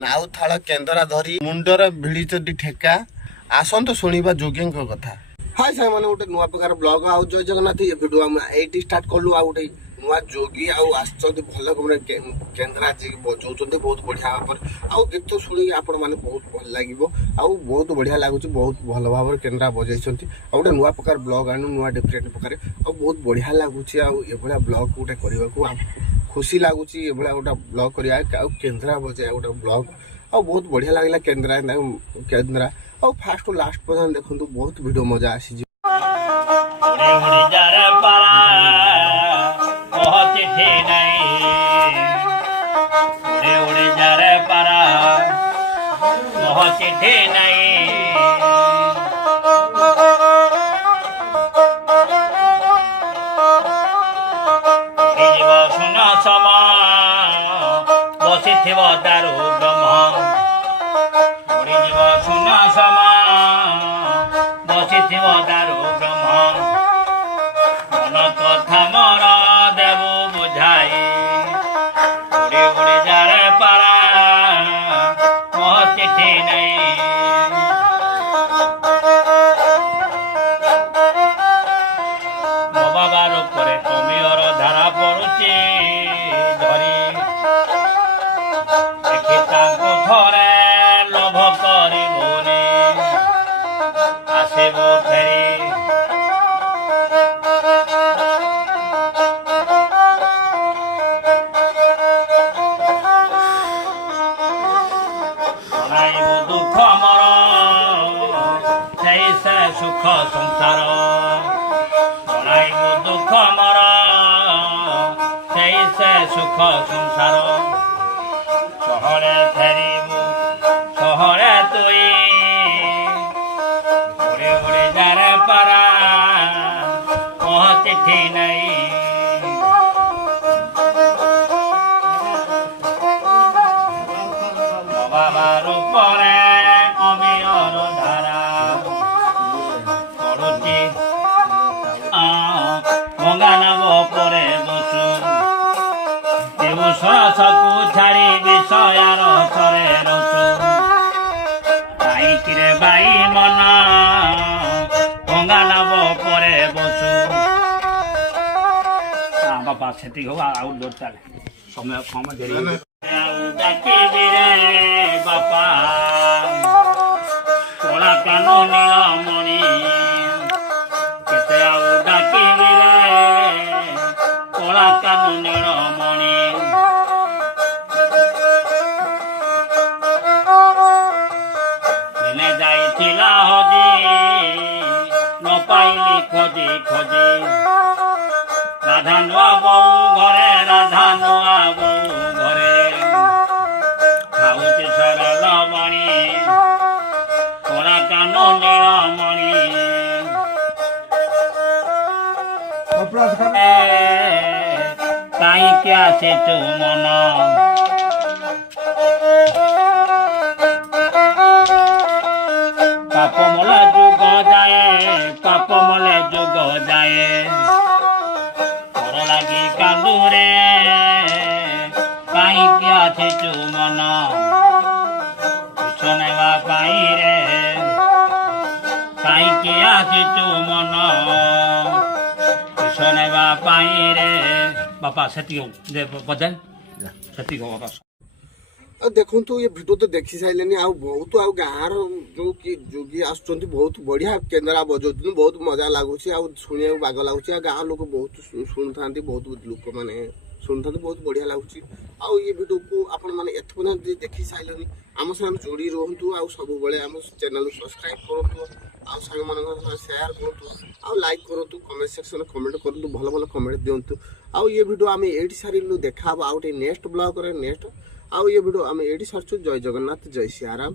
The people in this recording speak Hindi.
नाउ थाल केंदरा धरी मुंडर भिड़ी ठेका आसत शुणा जोगी कथा। हाय साई मैंने गोटे नुआ प्रकार ब्लॉग आउ जय जगन्नाथ ये वीडियो आम ये स्टार्ट कलु आ गोटे नुआ जोगी आसुँच भल केन्द्रा जी बजाउं बहुत बढ़िया भाव आउ गीत शुणी आपण मैंने बहुत भल लगे बहुत बढ़िया लगुच बहुत भल भाव केन्द्रा बजाई गोटे नुआ प्रकार ब्लॉग आनु नुआ डिफरेंट प्रकार बहुत बढ़िया लगुच आया ब्लॉग गोटे करने खुशी लगुच ये गोटे ब्लॉग करा केन्द्रा बजाय गोटे ब्लॉग बहुत बढ़िया लगला केन्द्रा और फास्ट टू लास्ट पर्यंत देखो बहुत वीडियो मजा आसी। दारू ब्रह्म सुन समा बसिथिव दारू ब्रह्म मन कथा मोर देवु बुझाई उड़ी उड़ी जारे पारा मोह चिठी नहीं मो बाबार उपरे कमियर धारा पड़ुची धरी देखी तांको थरे लोभ करी मुनि आसिब फेरी जनाइबु दुख मोर सेई से सुख संसार जनाइबु दुख मोर सेई से सुख संसार सहरे फेरिबु सहरे तुई उड़े उड़े जारे पारा मोह चिठी नहीं बाबार उपरे अमियर धारा पड़ुची गंगा नव परे बसु सबू छाड़ी विषयार थरे रसु पाइकिरे बाई मन गंगा नव परे बसु बापा से हो आउ लोड चले समय कम देरी डाकिबी रे बापा कला कानो नीलमणि केते आउ डाकिबी रे कला कानो नीलमणि खोजी खोजी राधा नुआ बहू घरे राधा नुआ बहू घरे खाऊची सरल मणि कला कानो नीलमणि काई क्या से तू मन पाप मोला जुग जाए पाप मोले जुग जाए तोर लगी कांदूरे कहीं क्या थे तू मन सुनेवा पाई रे कहीं क्या थे तू मन सुनेवा पाई रे बापा सेती दे बदन सेती हो बापा देखो तो ये वीडियो तो देखी सारे आ बहुत आ गाँव जो कि जोगी आसुँच बहुत बढ़िया केन्द्रा बजाऊ बहुत मजा लगुच शुणा बाग लगुच गाँव लोग बहुत शुणी था बहुत लोक मैंने शुणी था बहुत बढ़िया लगुच ये वीडियो को आपण मैंने एथन देखी सारे आम साथ जोड़ी रुहतु सब आम चैनल सब्सक्राइब करूँ सांग मान सेयार करूँ लाइक करूँ कमेंट सेक्शन कमेंट करूँ भल भल कमेंट दिंतु ये वीडियो आम ये सारू देखा आउ नेक्स्ट ब्लॉग नेक्स्ट ये वीडियो आम ये सारचु जय जगन्नाथ जय सियाराम।